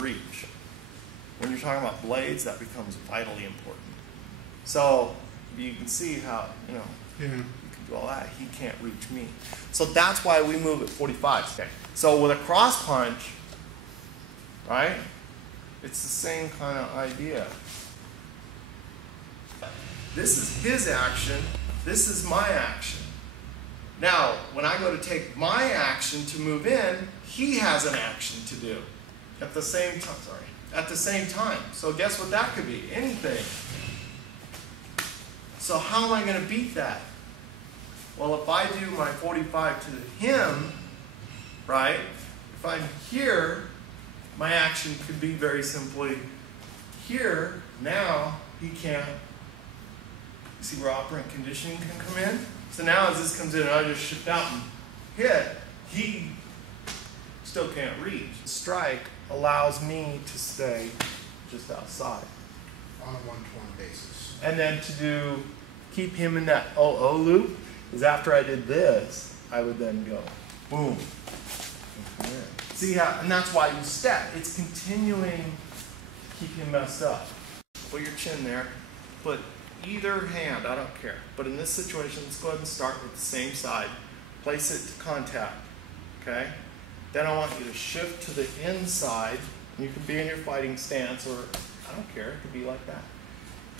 reach. When you're talking about blades, that becomes vitally important. So you can see how, you know, you can do all that. He can't reach me. So that's why we move at 45. Okay. So with a cross punch, right, it's the same kind of idea. This is his action. This is my action. Now, when I go to take my action to move in, he has an action to do at the same time. Sorry, at the same time. So guess what that could be? Anything. So how am I going to beat that? Well, if I do my 45 to him, right? If I'm here, my action could be very simply here. Now he can't. You see where operant conditioning can come in? So now as this comes in and I just shift out and hit, he still can't reach. Strike allows me to stay just outside. On a 1-to-1 basis. And then to do, keep him in that OO loop, is after I did this, I would then go, boom. See how, and that's why you step. It's continuing to keep him messed up. Put your chin there, put either hand, I don't care. But in this situation, let's go ahead and start with the same side. Place it to contact, okay? Then I want you to shift to the inside. You can be in your fighting stance, or I don't care, it could be like that.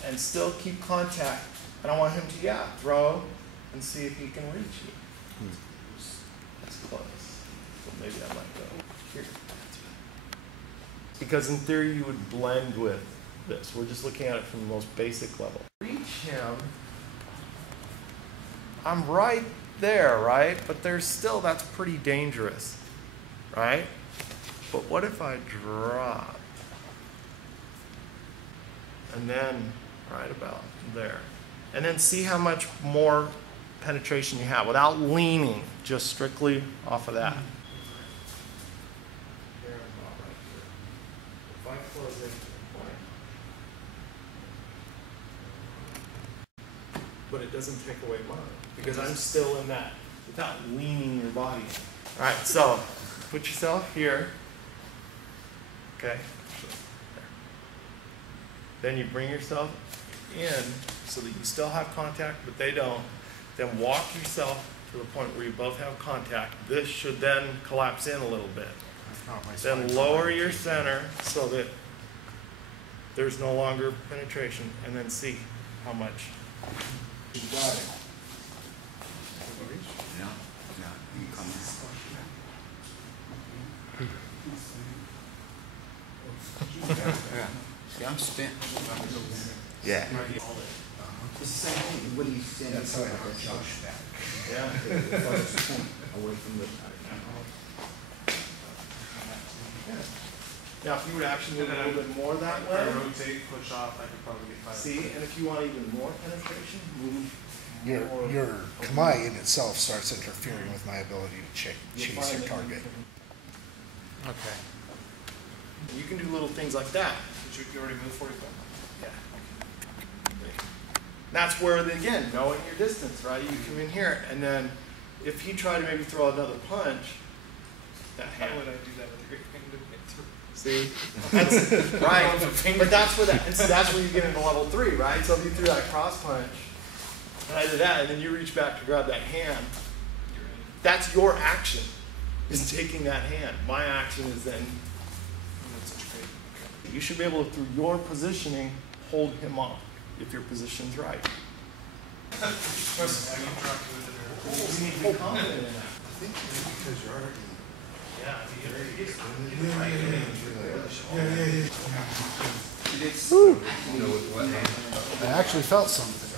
And still keep contact. And I want him to, throw and see if he can reach you. That's close. So maybe I might go here. Because in theory, you would blend with this. We're just looking at it from the most basic level. Reach him. I'm right there, right? But there's still, that's pretty dangerous, right? But what if I drop? And then right about there. And then see how much more penetration you have without leaning, just strictly off of that. If I close it, but it doesn't take away mine because I'm still in that without leaning your body. All right, so put yourself here. Okay. Then you bring yourself in so that you still have contact, but they don't. Then walk yourself to the point where you both have contact. This should then collapse in a little bit. Then lower your center so that there's no longer penetration, and then see how much. You got it. Yeah. You come See, I'm spent. Yeah. It's the same thing. What do you say? That's how I heard Josh back. Yeah. Away from the. Now, if you would actually move a little bit more that way, rotate, push off, I could probably get 5. see, and if you want even more penetration, move. Your kamae in itself starts interfering with my ability to chase your target. Okay. You can do little things like that. Did you already move 45? Yeah. That's where, again, knowing your distance, right? You come in here, and then if he tried to maybe throw another punch, that How hand. would I do that with your hand? See, that's right. But that's where that, and so that's where you get into level 3, right? So if you threw that cross punch, and I did that, and then you reach back to grab that hand, that's your action, is taking that hand. My action is then, you should be able to, through your positioning, hold him off if your position's right. You need to be confident in that. I think because you're already. Yeah, I actually felt something.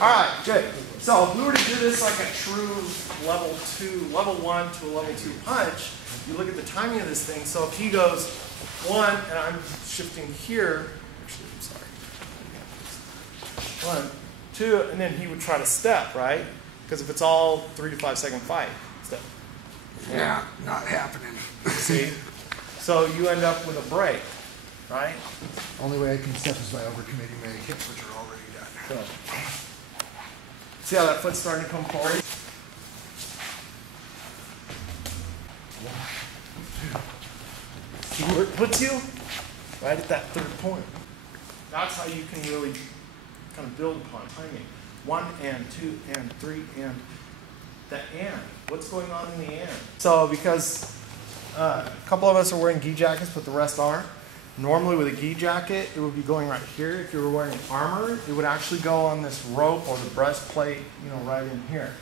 All right, good. So if we were to do this like a true level 1 to a level 2 punch, you look at the timing of this thing. So if he goes 1 and I'm shifting here, actually, I'm sorry. 1, 2, and then he would try to step, right? Because if it's all 3 to 5 second fight, step. Yeah, not happening. See? So you end up with a break, right? Only way I can step is by overcommitting my hits, which are already done. See how that foot's starting to come forward? See where it puts you? Right at that third point. That's how you can really kind of build upon timing. 1 and 2 and 3 and the and. What's going on in the and? So because a couple of us are wearing gi jackets, but the rest aren't. Normally with a gi jacket, it would be going right here. If you were wearing armor, it would actually go on this rope or the breastplate, right in here.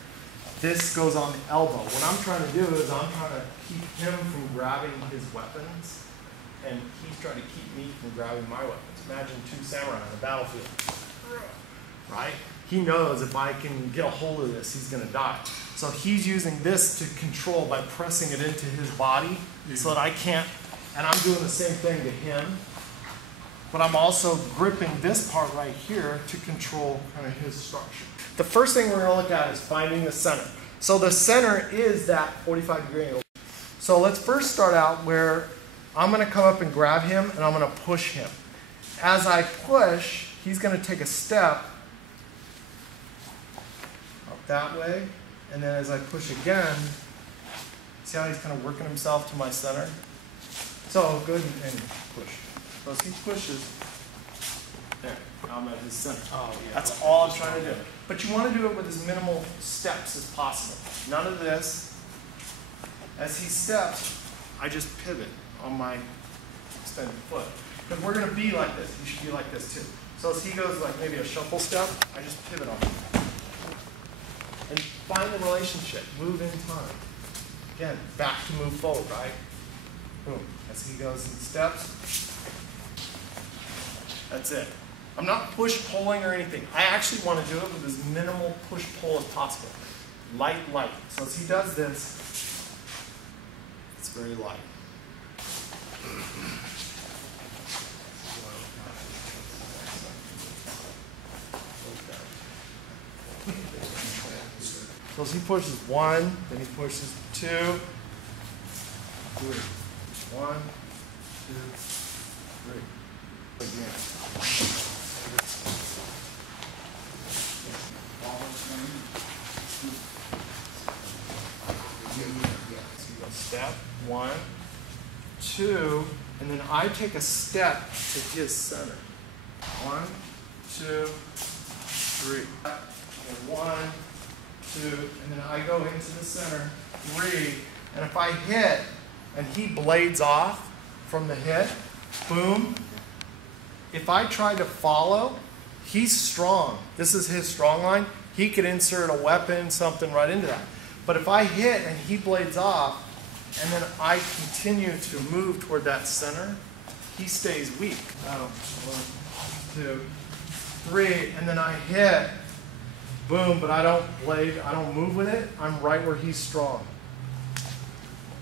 This goes on the elbow. What I'm trying to do is I'm trying to keep him from grabbing his weapons, and he's trying to keep me from grabbing my weapons. Imagine 2 samurai on the battlefield, right? He knows if I can get a hold of this, he's going to die. So he's using this to control by pressing it into his body so that I can't, and I'm doing the same thing to him, but I'm also gripping this part right here to control kind of his structure. The first thing we're going to look at is finding the center. So the center is that 45-degree angle. So let's first start out where I'm going to come up and grab him, and I'm going to push him. As I push, he's going to take a step up that way, and then as I push again, see how he's kind of working himself to my center? So go ahead and push. So as he pushes, there, now I'm at his center. Oh, yeah. That's all I'm trying to do. But you want to do it with as minimal steps as possible. None of this. As he steps, I just pivot on my extended foot. Because we're going to be like this. You should be like this too. So as he goes like maybe a shuffle step, I just pivot on him. And find the relationship. Move in time. Again, back to move forward, right? Boom. As he goes and steps. That's it. I'm not push-pulling or anything. I actually want to do it with as minimal push-pull as possible. Light, light. So as he does this, it's very light. So as he pushes 1, then he pushes 2, 3. 1, 2, 3. Again. Step 1, 2, and then I take a step to his center. 1, 2, 3. And 1, 2, and then I go into the center. 3, and if I hit and he blades off from the hit, boom. If I try to follow, he's strong. This is his strong line. He could insert a weapon, something right into that. But if I hit and he blades off, and then I continue to move toward that center, he stays weak. 1, 2, 3, and then I hit, boom, but I don't blade, I don't move with it. I'm right where he's strong.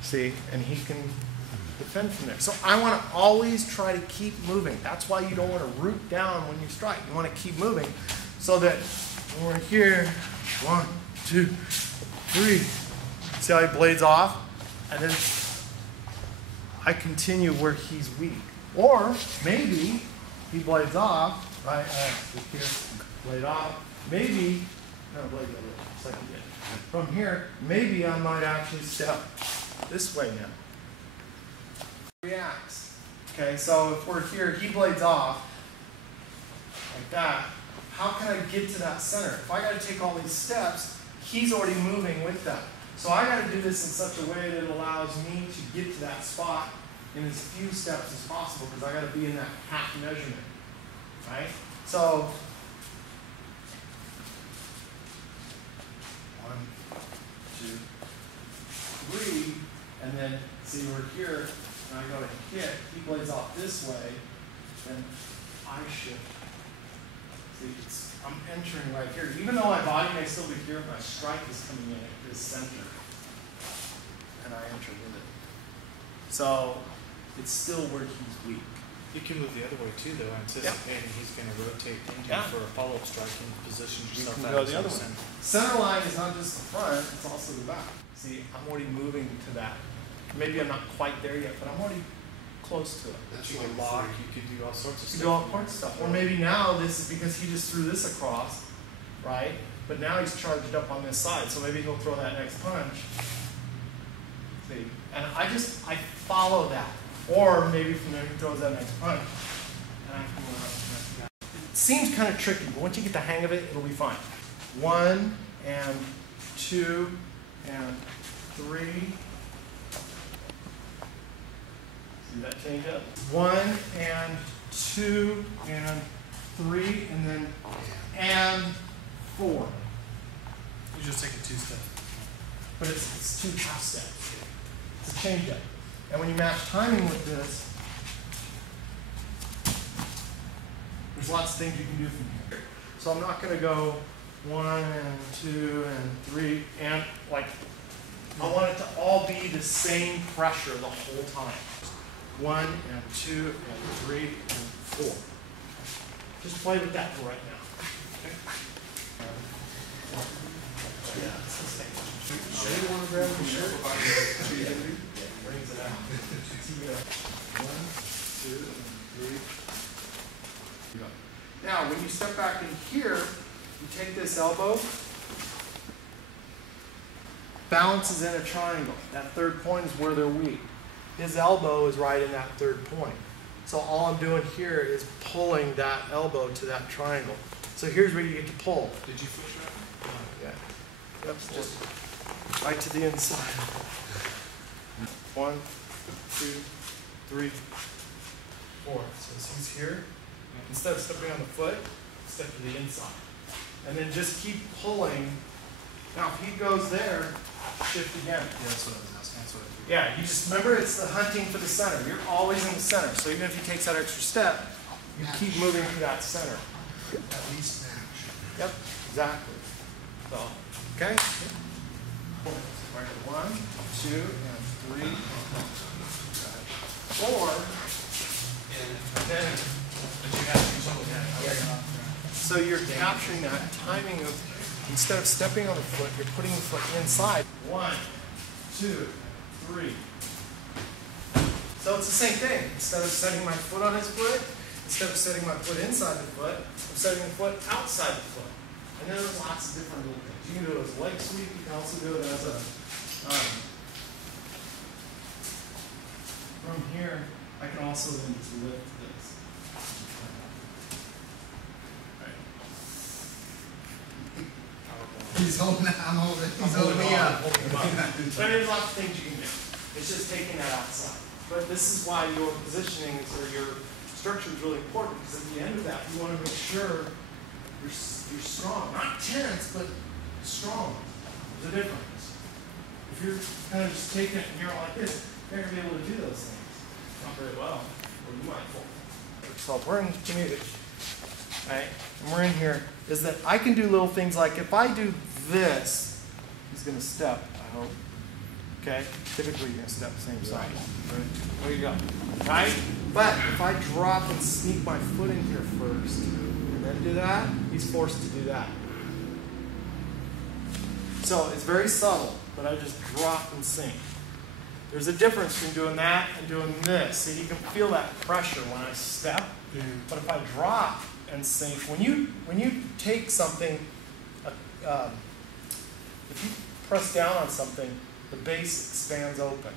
See, and he can defend from there. So I want to always try to keep moving. That's why you don't want to root down when you strike. You want to keep moving so that when we're here, 1, 2, 3, see how he blades off? And then I continue where he's weak. Or maybe he blades off, right? Here, blade off. Maybe, no, blade off, second blade. From here, maybe I might actually step this way now. Reacts. Okay, so if we're here, he blades off like that. How can I get to that center? If I got to take all these steps, he's already moving with them. So I got to do this in such a way that it allows me to get to that spot in as few steps as possible, because I got to be in that half measurement, right? So 1, 2, 3, and then see we're here, and I go to hit. He blades off this way, then I shift. See, I'm entering right here. Even though my body may still be here, my strike is coming in at this center. And I enter with it. So it's still where he's weak. You can move the other way too, though, anticipating he's going to rotate into for a follow-up strike and position yourself You can out go as the other way. Center line is not just the front, it's also the back. See, I'm already moving to that. Maybe I'm not quite there yet, but I'm already close to it. You could lock, you could do all sorts of You can do all sorts of stuff. Or maybe now this is because he just threw this across, right? but now he's charged up on this side, so maybe he'll throw that next punch. See? And I follow that. Or maybe from there he throws that next punch. And I can go up to the next guy. It seems kind of tricky, but once you get the hang of it, it'll be fine. 1 and 2 and 3. See that change up? 1 and 2 and 3 and then and 4. You just take a 2-step. But it's 2 half steps. It's a change up. And when you match timing with this, there's lots of things you can do from here. So I'm not going to go 1 and 2 and 3 and like, I want it to all be the same pressure the whole time. 1 and 2 and 3 and 4. Just play with that for right now. Okay? Yeah, it's the same. Do you want to grab the shirt? Brings it out. 1, 2, and 3. Now, when you step back in here, you take this elbow, balances in a triangle. That third point is where they're weak. His elbow is right in that third point. So all I'm doing here is pulling that elbow to that triangle. So here's where you get to pull. Did you push that? Yeah. Yep, just right to the inside. 1, 2, 3, 4. So as he's here, instead of stepping on the foot, step to the inside. And then just keep pulling. Now if he goes there, shift again. Yeah, that's what I was asking. That's what I do. Yeah, you just remember it's the hunting for the center. You're always in the center. So even if he takes that extra step, you keep moving to that center. At least match. Yep, exactly. So, okay? Right, 1, 2, and 3, 4. And then, But you have to do something with that. so you're capturing that timing of, instead of stepping on the foot, you're putting the foot inside. 1, 2, 3. So it's the same thing. Instead of setting my foot on his foot, instead of setting my foot inside the foot, I'm setting the foot outside the foot. And then there's lots of different little things. You can do it as a leg sweep. You can also do it as a, from here, I can also then just lift this. He's holding that. I'm holding it. He's holding me I'm up. holding him up. But there's lots of things you can do. It's just taking that outside. But this is why your positioning or your structure is really important, because at the end of that, you want to make sure you're strong. Not tense, but strong. There's a difference. If you're kind of just taking it and you're like this, you're not going to be able to do those things. Not very well. Or you might fall. So we're in community. Right? And we're in here, is that I can do little things like if I do this, he's going to step, I hope. Okay? Typically you're going to step the same side. Right? There you go. Right? But if I drop and sneak my foot in here first, and then do that, he's forced to do that. So it's very subtle, but I just drop and sink. There's a difference between doing that and doing this. So you can feel that pressure when I step. But if I drop and sink, when you take something, if you press down on something, the base expands open,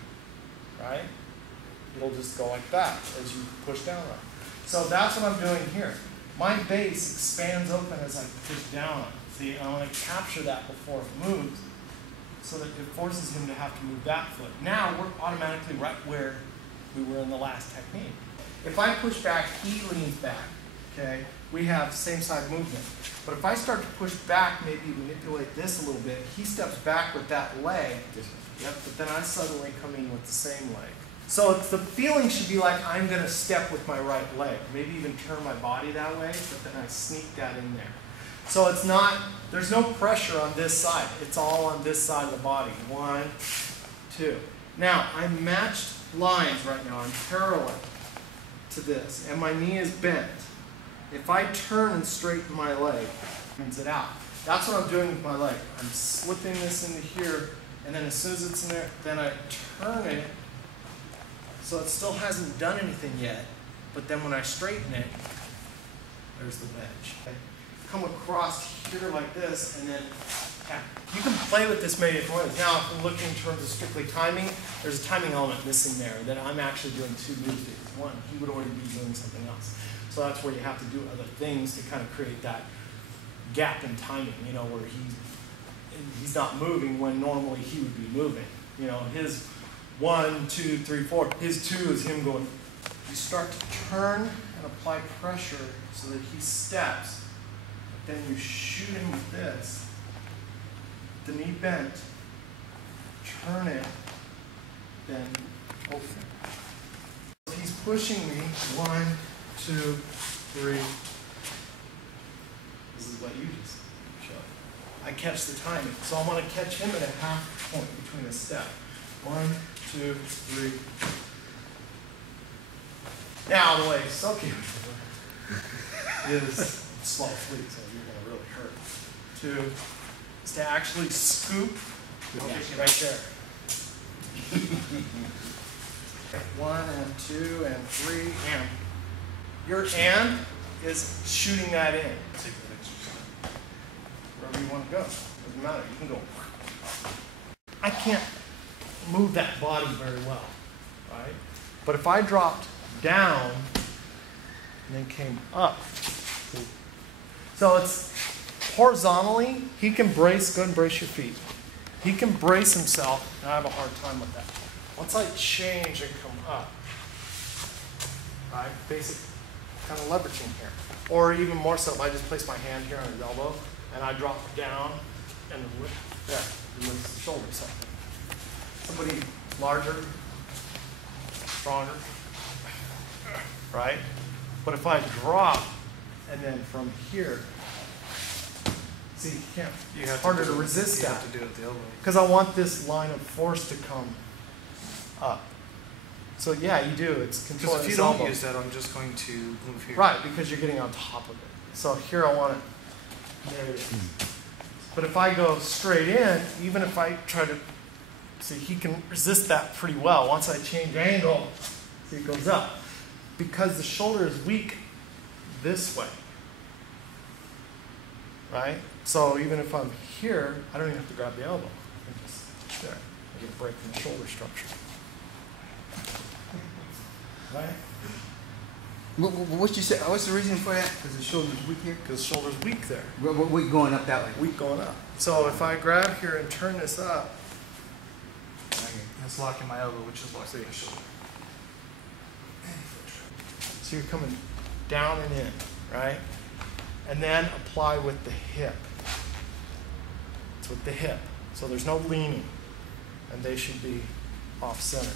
right? It'll just go like that as you push down on it. So that's what I'm doing here. My base expands open as I push down on it. See, I want to capture that before it moves, so that it forces him to have to move that foot. Now we're automatically right where we were in the last technique. If I push back, he leans back. Okay, we have same side movement. But if I start to push back, maybe manipulate this a little bit, he steps back with that leg. Yep, but then I suddenly come in with the same leg. So the feeling should be like I'm going to step with my right leg. Maybe even turn my body that way, but then I sneak that in there. So it's not, there's no pressure on this side. It's all on this side of the body. 1, 2. Now, I'm matched lines right now. I'm parallel to this, and my knee is bent. If I turn and straighten my leg, it brings it out. That's what I'm doing with my leg. I'm slipping this into here, and then as soon as it's in there, then I turn it, so it still hasn't done anything yet, but then when I straighten it, there's the wedge. Okay? come across here like this, and then you can play with this many different ways. Now, if we're looking in terms of strictly timing, there's a timing element missing there that I'm actually doing two moves because one, he would already be doing something else. So that's where you have to do other things to kind of create that gap in timing, you know, where he's not moving when normally he would be moving. You know, his 1, 2, 3, 4, his 2 is him going. You start to turn and apply pressure so that he steps. Then you shoot him with this. The knee bent. Turn it. Then open it. If he's pushing me. 1, 2, 3. This is what you just showed. I catch the timing. So I want to catch him at a half point between a step. 1, 2, 3. Now the way Soki is small fleet, so you're going to really hurt. 2 is to actually scoop right there. 1 and 2 and 3 and your and is shooting that in. Wherever you want to go. Doesn't matter. You can go. I can't move that body very well, right? But if I dropped down and then came up. So it's horizontally, he can brace, go ahead and brace your feet. He can brace himself, and I have a hard time with that. Once I change and come up, right, basic kind of leveraging here. Or even more so, if I just place my hand here on his elbow, and I drop down, and there, he lifts the shoulders up. Somebody larger, stronger, right? But if I drop, and then from here, see, you can't. It's harder to resist that. You have to do it at the elbow. Because I want this line of force to come up. So yeah, you do. It's controlling. Because if you don't use that, I'm just going to move here. Right, because you're getting on top of it. So here I want it. There it is. But if I go straight in, even if I try to, see, he can resist that pretty well. Once I change angle, see, it goes up. Because the shoulder is weak this way. Right? So even if I'm here, I don't even have to grab the elbow. I can just, there. I get a break in the shoulder structure. Right? What you say? What's the reason for that? Because the shoulder's weak here? Because the shoulder's weak there. We're weak going up that way. Weak going up. So if I grab here and turn this up, It's locking my elbow, which is locking my shoulder. so you're coming down and in, right? And then apply with the hip. It's with the hip. So there's no leaning. And they should be off center.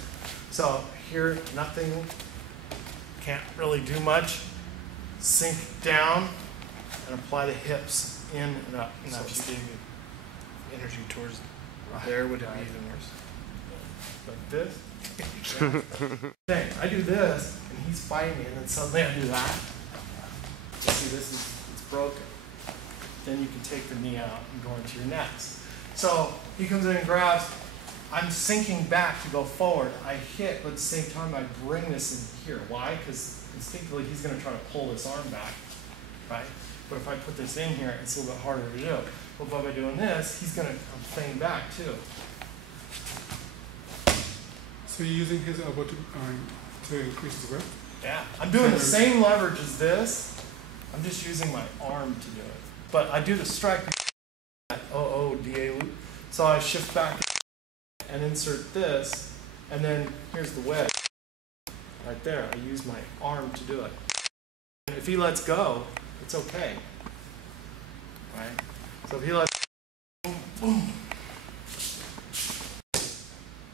So here, nothing, can't really do much. Sink down and apply the hips in and up. And So that just it's gave me energy towards there, would it be even worse? like this. Thing. I do this, and he's fighting me, and then suddenly I do that. You see, it's broken. Then you can take the knee out and go into your next. So he comes in and grabs. I'm sinking back to go forward. I hit, but at the same time, I bring this in here. Why? Because instinctively, he's going to try to pull this arm back, right? But if I put this in here, it's a little bit harder to do. But by doing this, he's going to come playing back too. So you're using his elbow to increase his grip? Yeah, I'm doing the same leverage as this. I'm just using my arm to do it. But I do the strike OODA loop. So I shift back and insert this, and then here's the wedge. Right there, I use my arm to do it. And if he lets go, it's okay. Right? So if he lets boom, boom.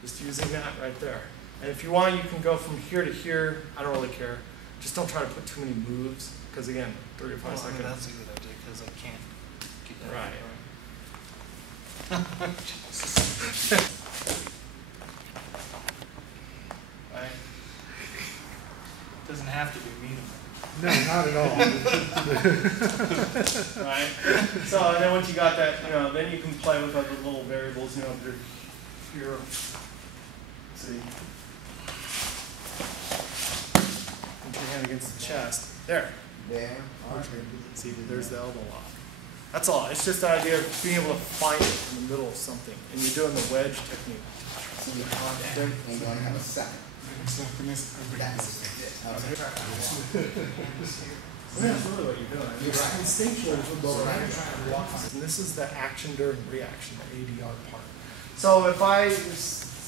Just using that right there. And if you want, you can go from here to here. I don't really care. Just don't try to put too many moves, because again, 3 or 5 Well, seconds. that's a good idea because I can't keep that. Right. Right. Doesn't have to be mean. No, not at all. Right. So and then once you got that, then you can play with other little variables. If you're see, put your hand against the chest. There. There. See, there's the elbow lock. That's all. It's just the idea of being able to find it in the middle of something. And you're doing the wedge technique. So you pause there, and you want to have a second. It's not finished. That's it. That's really what you're doing. You're instinctually and this is the action during reaction, the ADR part. So if I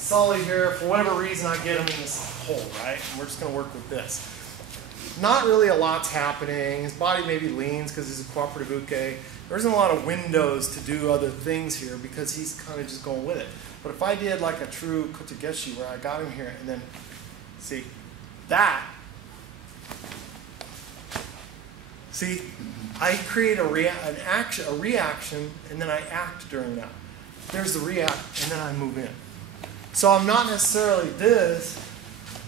Sully here, for whatever reason, I get him in this hole, right? And we're just going to work with this. Not really a lot's happening. His body maybe leans because he's a cooperative uke. There isn't a lot of windows to do other things here because he's kind of just going with it. But if I did like a true kotegeshi where I got him here and then, see, that, see, I create an reaction, and then I act during that. There's the react, and then I move in. So I'm not necessarily this.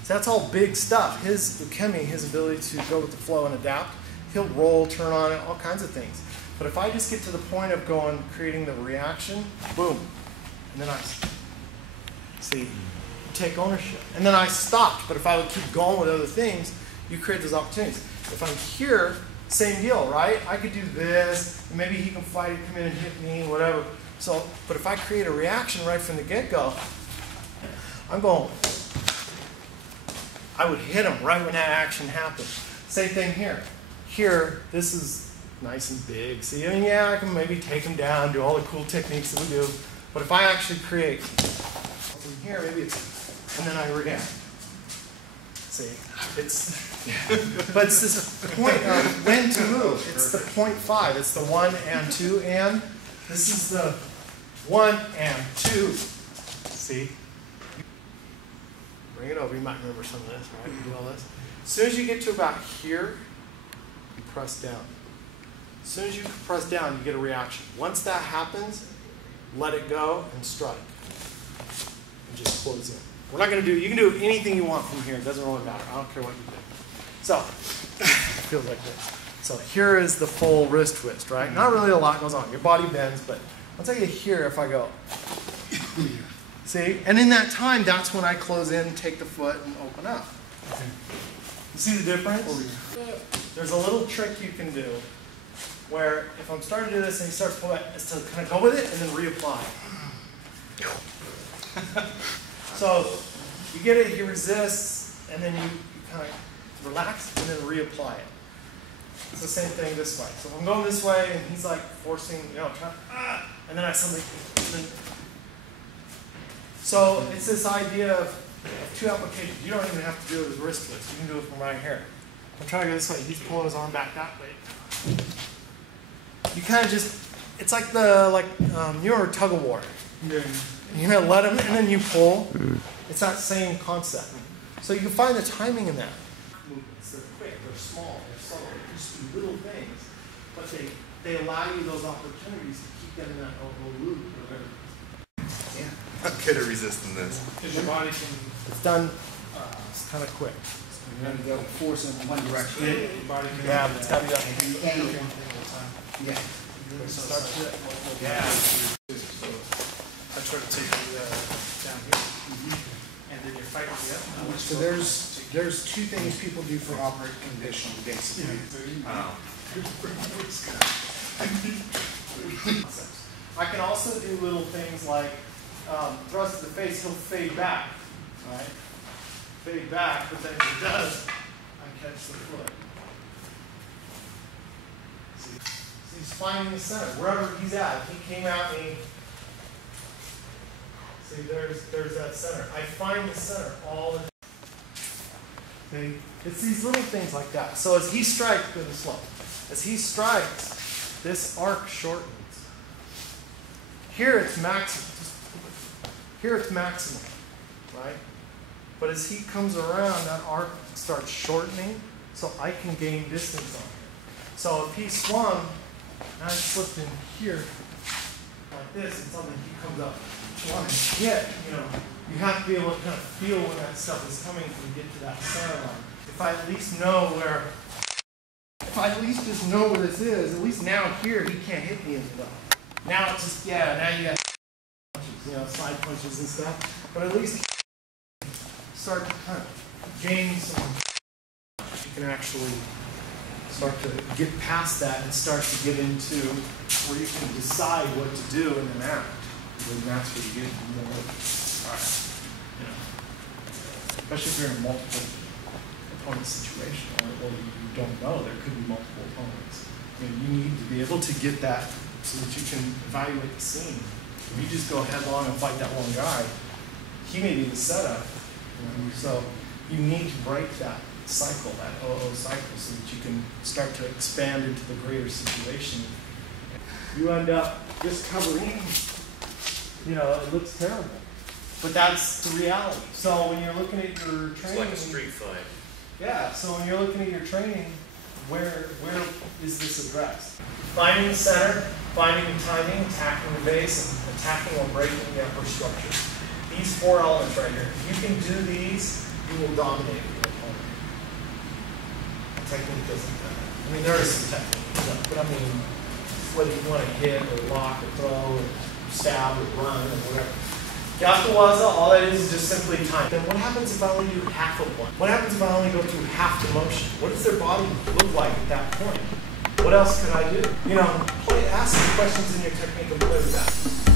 So that's all big stuff. His ukemi, his ability to go with the flow and adapt, he'll roll, turn on it, all kinds of things. But if I just get to the point of going, creating the reaction, boom, and then I see, take ownership. And then I stopped, but if I would keep going with other things, you create those opportunities. If I'm here, same deal, right? I could do this, and maybe he can fight, come in and hit me, whatever. So, but if I create a reaction right from the get-go, I'm going, I would hit him right when that action happened. Same thing here. Here, this is nice and big. See, I mean, yeah, I can maybe take him down, do all the cool techniques that we do. But if I actually create from here, maybe it's, and then I react. See, it's, but it's this point of when to move. It's the 0.5. It's the 1 and 2 and. This is the 1 and 2. See? Bring it over. You might remember some of this, right? You do all this. As soon as you get to about here, you press down. As soon as you press down, you get a reaction. Once that happens, let it go and strike. And just close in. We're not going to do, you can do anything you want from here. It doesn't really matter. I don't care what you do. So, it feels like this. So here is the full wrist twist, right? Not really a lot goes on. Your body bends, but once I get here, if I go, see? And in that time, that's when I close in, take the foot, and open up. Okay. You see the difference? There's a little trick you can do where if I'm starting to do this and he starts to pull back, it's to kind of go with it and then reapply. So you get it, he resists, and then you kind of relax and then reapply it. It's the same thing this way. So if I'm going this way and he's like forcing, you know, and then I suddenly, so it's this idea of two applications. You don't even have to do it with wrist twist. You can do it from right here. I'm trying to go this way. He's pulling his arm back that way. You kind of just, it's like the, you know, tug of war. You're going to let him and then you pull. It's that same concept. So you can find the timing in that. Movements, they're quick, they're small, they're subtle, they're just little things. But they allow you those opportunities to keep them in that elbow loop or whatever. Yeah. I'm good at resisting this. Because your body can. It's done, it's kind of quick. You're going to go force in one direction. Your body can. Yeah, but it's got to be done. Yeah. Yeah. So I try to take you down here, and then you're fighting the other. So there's two things people do for operant conditioning, basically. I can also do little things like thrust to the face, he'll fade back, right? Fade back, but then if he does, I catch the foot. See, he's finding the center, wherever he's at. If he came at me, see, there's that center. I find the center all the time. See, it's these little things like that. So as he strikes, go slow. As he strikes, this arc shortens. Here it's maximum. Here it's maximum, right? But as he comes around, that arc starts shortening, so I can gain distance on him. So if he swung, and I slipped in here like this, and suddenly he comes up trying to get, you know, you have to be able to kind of feel when that stuff is coming to get to that center line. If I at least know where, if I at least just know where this is, at least now here he can't hit me as well. Now it's just, yeah, now you got punches, you know, side punches and stuff. But at least start to kind of gain some, you can actually start to get past that and start to get into where you can decide what to do in an act. And that's where you get more, all right, you know, especially if you're in a multiple opponent situation, or you don't know, there could be multiple opponents. I mean, you need to be able to get that so that you can evaluate the scene. If you just go headlong and fight that one guy, he may be the setup. So you need to break that cycle, that OO cycle, so that you can start to expand into the greater situation. You end up just covering, you know, it looks terrible. But that's the reality. So when you're looking at your training. It's like a street fight. Yeah, so when you're looking at your training, where is this addressed? Finding the center, finding the timing, attacking the base, and attacking or breaking the upper structure. These 4 elements right here. If you can do these, you will dominate the opponent. Technique doesn't matter. I mean, there is some technique, but I mean, whether you want to hit or lock or throw or stab or run or whatever. Yakuwaza, all that is just simply time. Then what happens if I only do half of one? What happens if I only go through half the motion? What does their body look like at that point? What else could I do? You know, ask some questions in your technique and play with that.